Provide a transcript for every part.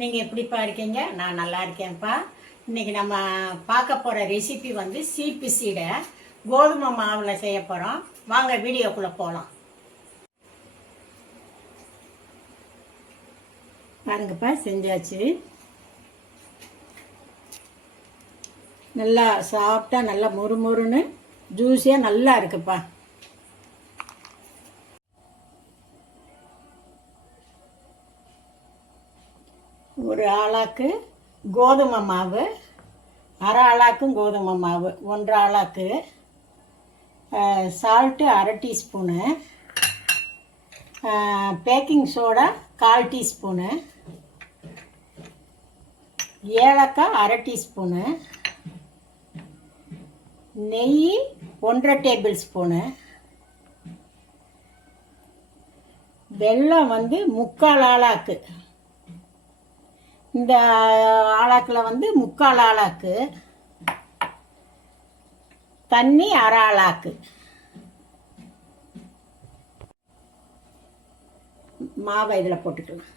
நீங்கள் எப்படிப்பா இருக்கீங்க? நான் நல்லா இருக்கேன்ப்பா. இன்னைக்கு நம்ம பார்க்க போகிற ரெசிபி வந்து சீப்பு சீடை கோதுமை மாவில் செய்ய போகிறோம் வாங்க வீடியோக்குள்ளே போகலாம் பாருங்கப்பா செஞ்சாச்சு. நல்லா சாஃப்டாக நல்லா முறுமுறுன்னு ஜூஸியாக நல்லா இருக்குப்பா. ஒரு ஆளாக்கு கோதுமை மாவு அரை ஆளாக்கும் கோதுமை மாவு ஒன்றரை ஆளாக்கு சால்ட்டு அரை டீஸ்பூனு பேக்கிங் சோடா கால் டீஸ்பூனு ஏலக்காய் அரை டீஸ்பூனு நெய் ஒன்றரை டேபிள் ஸ்பூனு வெல்லம் வந்து முக்கால் ஆளாக்கு. இந்த ஆளாக்கில் வந்து முக்கால் ஆளாக்கு. தண்ணி அரை ஆளாக்கு. மாவை இதில் போட்டுக்கலாம்.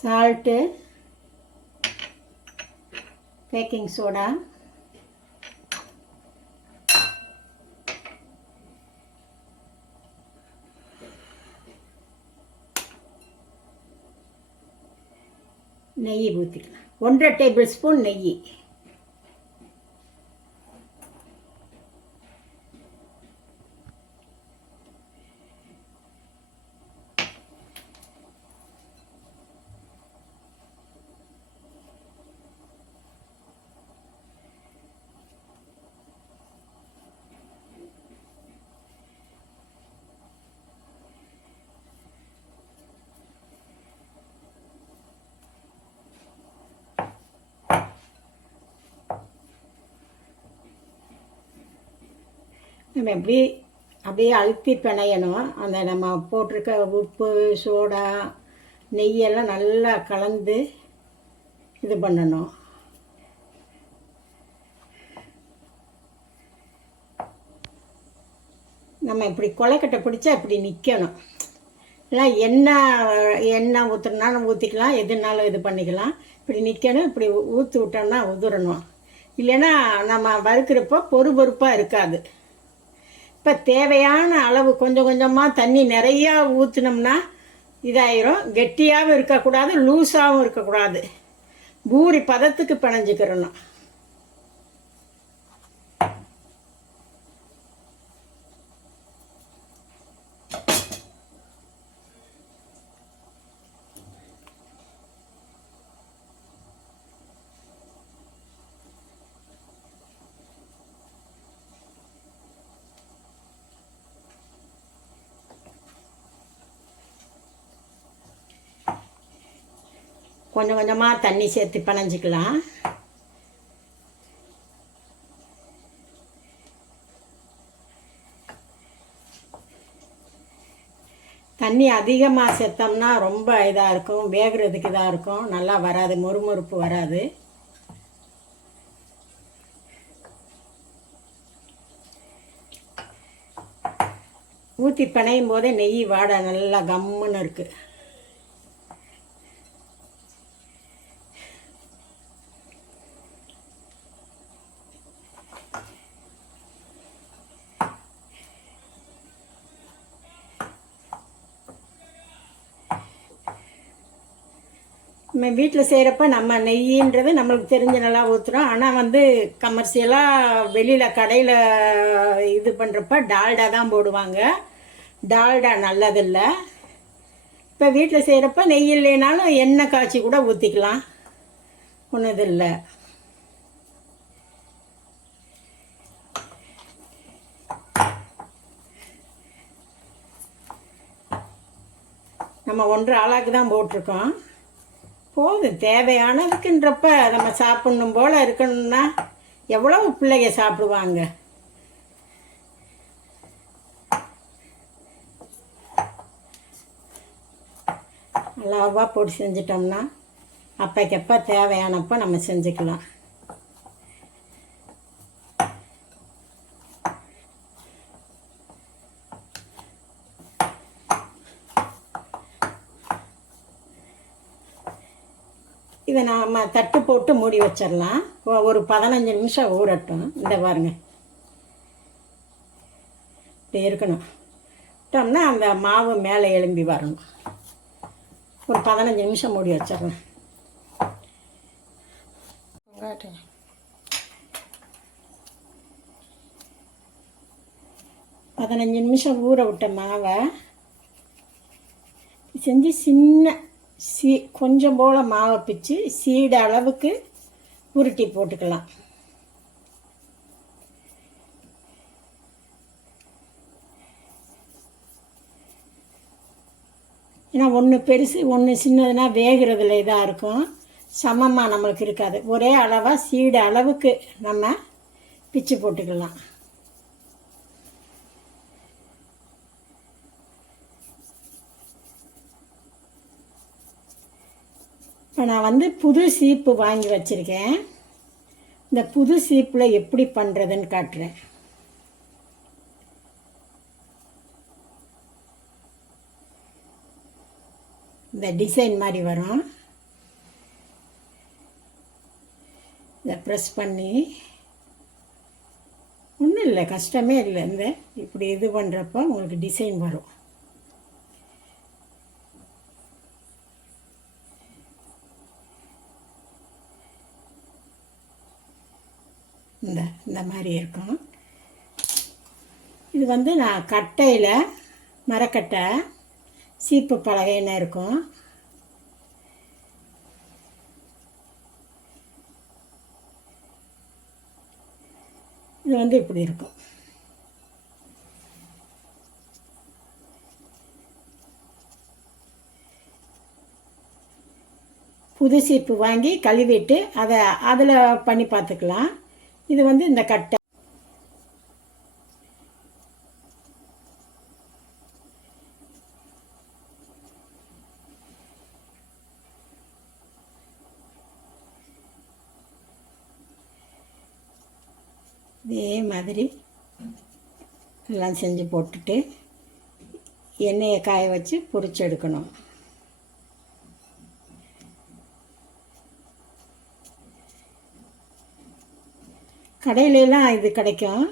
சால்ட்டு பேக்கிங் சோடா நெய் ஊற்றிக்கலாம் ஒன்றரை டேபிள் ஸ்பூன் நெய். நம்ம எப்படி அப்படியே அழுத்தி பிணையணும். அந்த நம்ம போட்டிருக்க உப்பு சோடா நெய்யெல்லாம் நல்லா கலந்து இது பண்ணணும். நம்ம இப்படி கொலைக்கட்டை பிடிச்சா இப்படி நிற்கணும் இல்லை எண்ணெய் எண்ணெய் ஊற்றுனாலும் ஊற்றிக்கலாம் எதுனாலும் இது பண்ணிக்கலாம். இப்படி நிற்கணும் இப்படி ஊற்றி விட்டோம்னா உதுரணும். இல்லைன்னா நம்ம வறுக்கிறப்போ பொறு பொறுப்பாக இருக்காது. இப்போ தேவையான அளவு கொஞ்சம் கொஞ்சமாக தண்ணி நிறையா ஊற்றினோம்னா இதாயிரும். கெட்டியாகவும் இருக்கக்கூடாது லூஸாகவும் இருக்கக்கூடாது. பூரி பதத்துக்கு பிணைஞ்சிக்கிறணும். கொஞ்சம் கொஞ்சமாக தண்ணி சேர்த்து பிணைஞ்சிக்கலாம். தண்ணி அதிகமாக சேர்த்தோம்னா ரொம்ப இதாக இருக்கும். வேகிறதுக்கு இதாக இருக்கும். நல்லா வராது. மொறுமொறுப்பு வராது. ஊற்றி பிணையும் போதே நெய் வாடை நல்லா கம்முன்னு இருக்குது நம்ம வீட்டில் செய்கிறப்ப நம்ம நெய்யின்றது நம்மளுக்கு தெரிஞ்ச நல்லா ஊற்றுறோம் ஆனால் வந்து கமர்ஷியலாக வெளியில் கடையில் இது பண்ணுறப்ப டால்டா தான் போடுவாங்க. டால்டா நல்லதில்லை. இப்போ வீட்டில் செய்கிறப்ப நெய் இல்லைனாலும் எண்ணெய் காய்ச்சி கூட ஊற்றிக்கலாம் ஒன்றும் இது இல்லை நம்ம ஒன்றரை ஆளாக்கு தான் போட்டிருக்கோம். போதும். தேவையானதுக்குன்றப்ப நம்ம சாப்பிட்ணும் போல் இருக்கணும்னா எவ்வளவு பிள்ளைங்க சாப்பிடுவாங்க? அளவாக போட்டு செஞ்சிட்டோம்னா அப்போக்கப்போ தேவையானப்போ நம்ம செஞ்சுக்கலாம். இதை நாம் தட்டு போட்டு மூடி வச்சிடலாம். ஒரு பதினஞ்சு நிமிஷம் ஊறட்டும். இந்த பாருங்க. இப்படி இருக்கணும். விட்டோம்னா அந்த மாவு மேலே எலும்பி வரணும். ஒரு பதினஞ்சு நிமிஷம் மூடி வச்சிடலாம். பதினஞ்சு நிமிஷம் ஊற விட்ட மாவை செஞ்சு சின்ன சீ கொஞ்சம் போல் மாவை பிச்சு சீடை அளவுக்கு உருட்டி போட்டுக்கலாம். ஏன்னா ஒன்று பெருசு ஒன்று சின்னதுன்னா வேகிறதுல இதாக இருக்கும். சமமாக நம்மளுக்கு இருக்காது. ஒரே அளவாக சீடு அளவுக்கு நம்ம பிச்சு போட்டுக்கலாம். நான் வந்து புது சீப்பு வாங்கி வச்சுருக்கேன். இந்த புது சீப்பில் எப்படி பண்ணுறதுன்னு காட்டுறேன். இந்த டிசைன் மாதிரி வரும். இதை ப்ரெஸ் பண்ணி. ஒன்றும் இல்லை கஷ்டமே இல்லை. இந்த இப்படி இது பண்ணுறப்ப உங்களுக்கு டிசைன் வரும். இந்த மாதிரி இருக்கும். இது வந்து நான் கட்டையில் மரக்கட்டை சீப்பு பலகைன்னு இருக்கும்? இது வந்து இப்படி இருக்கும். புது சீப்பு வாங்கி கழுவிட்டு அதை அதில் பண்ணி பார்த்துக்கலாம். இது வந்து இந்த கட்டை. இதே மாதிரி எல்லாம் செஞ்சு போட்டுட்டு எண்ணெயை காய வச்சு பொரிச்சு கடையிலலாம் இது கிடைக்கும்.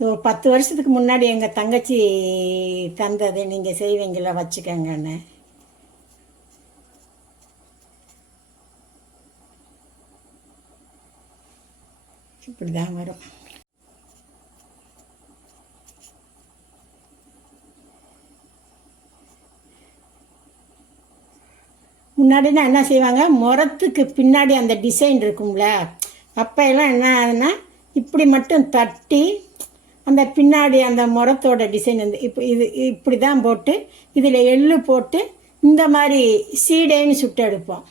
ஒரு பத்து வருஷத்துக்கு முன்னாடி எங்கள் தங்கச்சி தந்தது நீங்கள் செய்வீங்களா? வச்சுக்கோங்கன்னு. இப்படி தான் வரும் முன்னாடினா என்ன செய்வாங்க? முரத்துக்கு பின்னாடி அந்த டிசைன் இருக்கும்ல அப்போ எல்லாம் என்ன ஆகுதுன்னா இப்படி மட்டும் தட்டி அந்த பின்னாடி அந்த முரத்தோட டிசைன் வந்து இப்போ இது இப்படி தான் போட்டு இதில் எள்ளு போட்டு இந்த மாதிரி சீடைன்னு சுட்டு எடுப்போம்.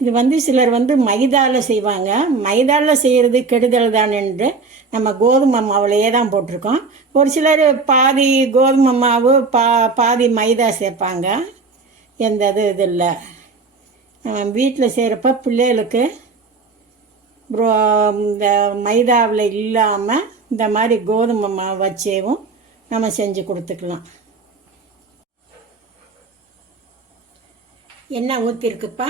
இது வந்து சிலர் வந்து மைதாவில் செய்வாங்க. மைதாவில் செய்கிறது கெடுதல் தான் என்று நம்ம கோதுமை மாவுலையே தான் போட்டிருக்கோம். ஒரு சிலர் பாதி கோதுமை மாவு பா பாதி மைதா சேர்ப்பாங்க. எந்த இது இது இல்லை. வீட்டில் செய்கிறப்ப பிள்ளைகளுக்கு அப்புறம் இந்த மைதாவில் இல்லாமல் இந்த மாதிரி கோதுமை மாவு வச்சேவும் நம்ம செஞ்சு கொடுத்துக்கலாம். என்ன ஊற்றிருக்குப்பா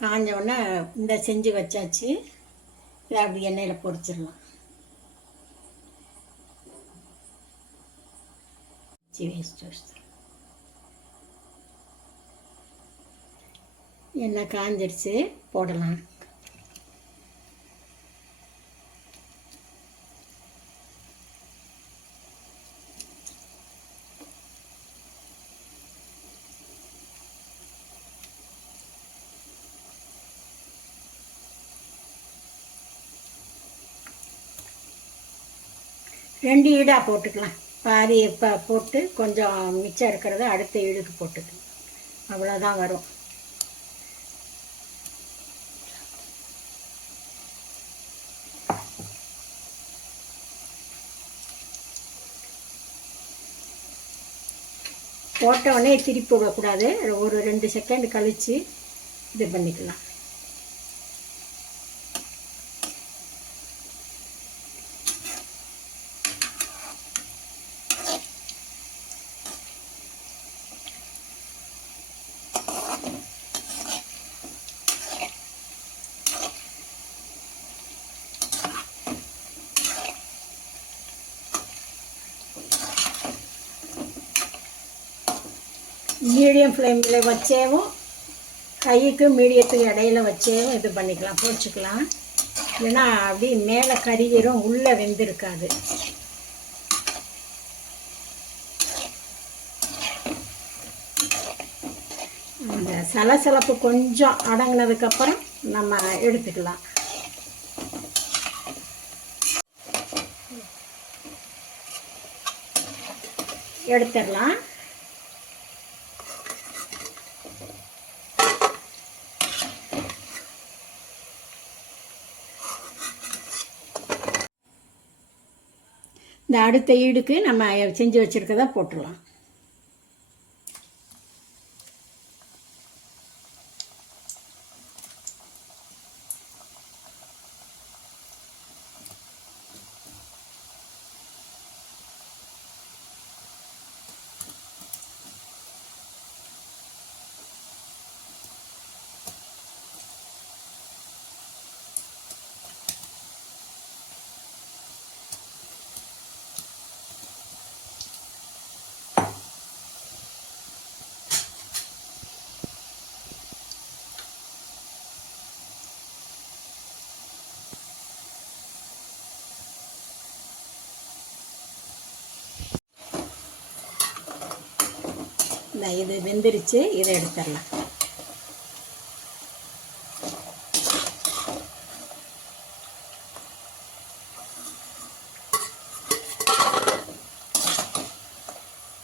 காஞ்ச உடனே இந்த செஞ்சு வச்சாச்சு. இதை அப்படி எண்ணெயில் பொரிச்சிடலாம். எண்ணெய் காஞ்சிடுச்சு. போடலாம். ரெண்டு ஈடாக போட்டுக்கலாம். பாதி இப்போ போட்டு கொஞ்சம் மிச்சம் இருக்கிறத அடுத்த ஈடுக்கு போட்டுக்கலாம். அவ்வளோதான் வரும். போட்ட உடனே திருப்பி விடக்கூடாது. ஒரு ரெண்டு செகண்ட் கழித்து இது பண்ணிக்கலாம். மீடியம் ஃப்ளேமில் வச்சேவும் கைக்கு மீடியத்துக்கு இடையில வச்சேவும் இது பண்ணிக்கலாம் பொரிச்சுக்கலாம் இல்லைன்னா அப்படி மேலே கறிகிறோம் உள்ளே வெந்திருக்காது. அந்த சலசலப்பு கொஞ்சம் அடங்கினதுக்கப்புறம் நம்ம எடுத்துக்கலாம். எடுத்துடலாம். இந்த அடுத்த ஈடுக்கு நம்ம செஞ்சு வச்சுருக்கதை போட்டுடலாம். இது வெந்துருச்சு இதை எடுத்துடலாம்.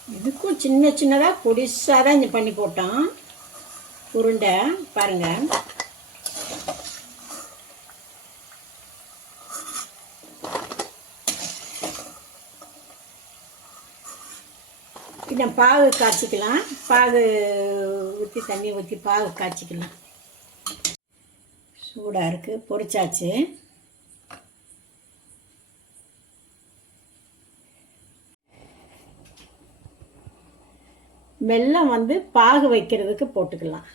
இதுக்கும் சின்ன சின்னதாக பொடிசாக தான் இது பண்ணி போட்டோம். உருண்டை பாருங்கள் கொஞ்சம் பாகு காய்ச்சிக்கலாம். பாகு ஊற்றி தண்ணி ஊற்றி பாகு காய்ச்சிக்கலாம். சூடாக இருக்குது பொரிச்சாச்சு. வெள்ளம் வந்து பாகு வைக்கிறதுக்கு போட்டுக்கலாம்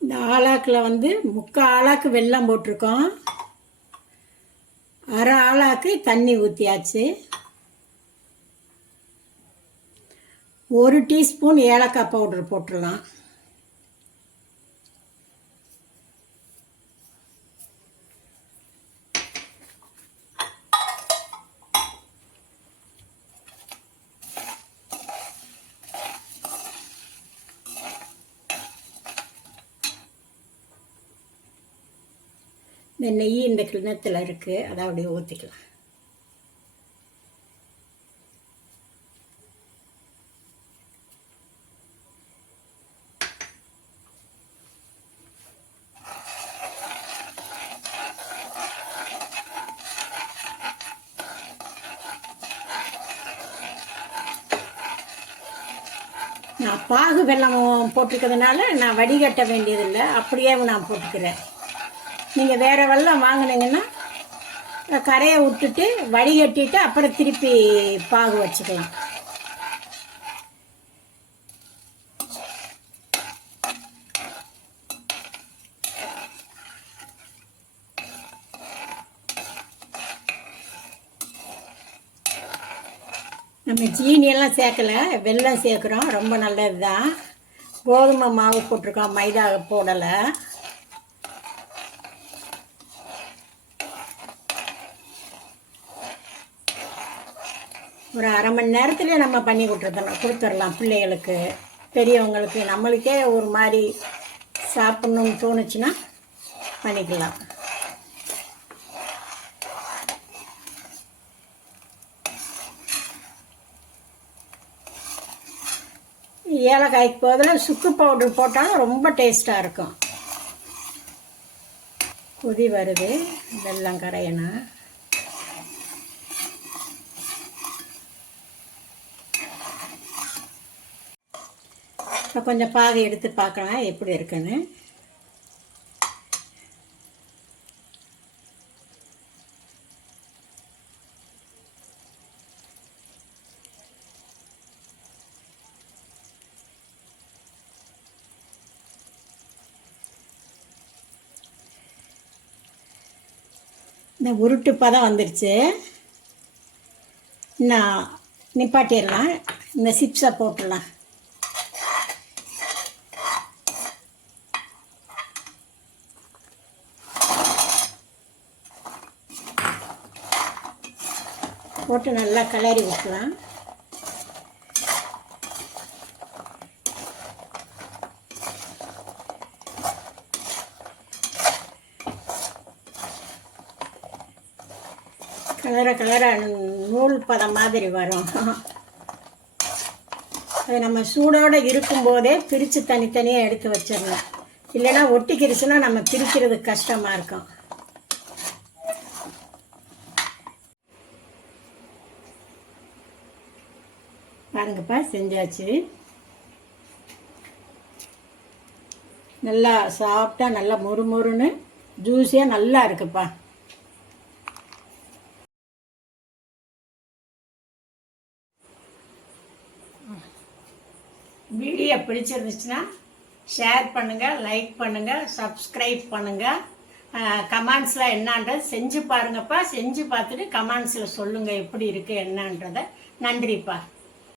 இந்த ஆளாக்கில் வந்து முக்கால் ஆளாக்கு வெள்ளம் போட்டிருக்கோம். அரை ஆளாக்கு தண்ணி ஊற்றியாச்சு ஒரு டீஸ்பூன் ஏலக்காய் பவுடர் போட்டுடலாம். இந்த நெய் இந்த கிண்ணத்தில் இருக்குது அதை அப்படியே ஊற்றிக்கலாம் நான் பாகு வெள்ளம் போட்டிருக்கிறதுனால நான் வடிகட்ட வேண்டியதில்லை அப்படியே நான் போட்டுக்கிறேன். நீங்கள் வேறு வெள்ளம் வாங்கினீங்கன்னா கரையை விட்டுட்டு வடிகட்டிட்டு அப்புறம் திருப்பி பாகு வச்சுக்கலாம். நம்ம சீனியெல்லாம் சேர்க்கல வெல்லம் சேர்க்குறோம். ரொம்ப நல்லது தான் கோதுமை மாவு போட்டிருக்கோம் மைதா போடலை. ஒரு அரை மணி நேரத்துலேயே நம்ம பண்ணி கொடுத்துடலாம் கொடுத்துடலாம் பிள்ளைகளுக்கு பெரியவங்களுக்கு. நம்மளுக்கே ஒரு மாதிரி சாப்பிட்ணுன்னு தோணுச்சுன்னா பண்ணிக்கலாம். ஏலக்காய்க்கு போதில் சுக்கு பவுடர் போட்டாலும் ரொம்ப டேஸ்ட்டாக இருக்கும். கொதி வருது. வெள்ளம் கரையணும். இப்போ கொஞ்சம் பாதி எடுத்து பார்க்கலாம் எப்படி இருக்குன்னு. இந்த உருட்டு பதம் வந்துருச்சு. நான் நிப்பாட்டிடலாம். இந்த சிப்ஸை போட்டுடலாம். போட்டு நல்லா கிளறி விட்டுலாம். கலர கலர நூல் பதம் மாதிரி வரும். அது நம்ம சூடோடு இருக்கும்போதே பிரித்து தனித்தனியாக எடுத்து வச்சிடணும். இல்லைன்னா ஒட்டிக்கிருச்சுன்னா நம்ம பிரிக்கிறது கஷ்டமாக இருக்கும். பாருங்கப்பா செஞ்சாச்சு. நல்லா சாப்பிட்டா நல்லா மொறு மொறுன்னு ஜூஸியாக நல்லா இருக்குப்பா. வீடியோ பிடிச்சிருந்துச்சுன்னா ஷேர் பண்ணுங்கள் லைக் பண்ணுங்கள் சப்ஸ்கிரைப் பண்ணுங்கள் கமெண்ட்ஸில் என்னான்றது செஞ்சு பாருங்கப்பா. செஞ்சு பார்த்துட்டு கமெண்ட்ஸில் சொல்லுங்கள் எப்படி இருக்குது என்னன்றதை. நன்றிப்பா.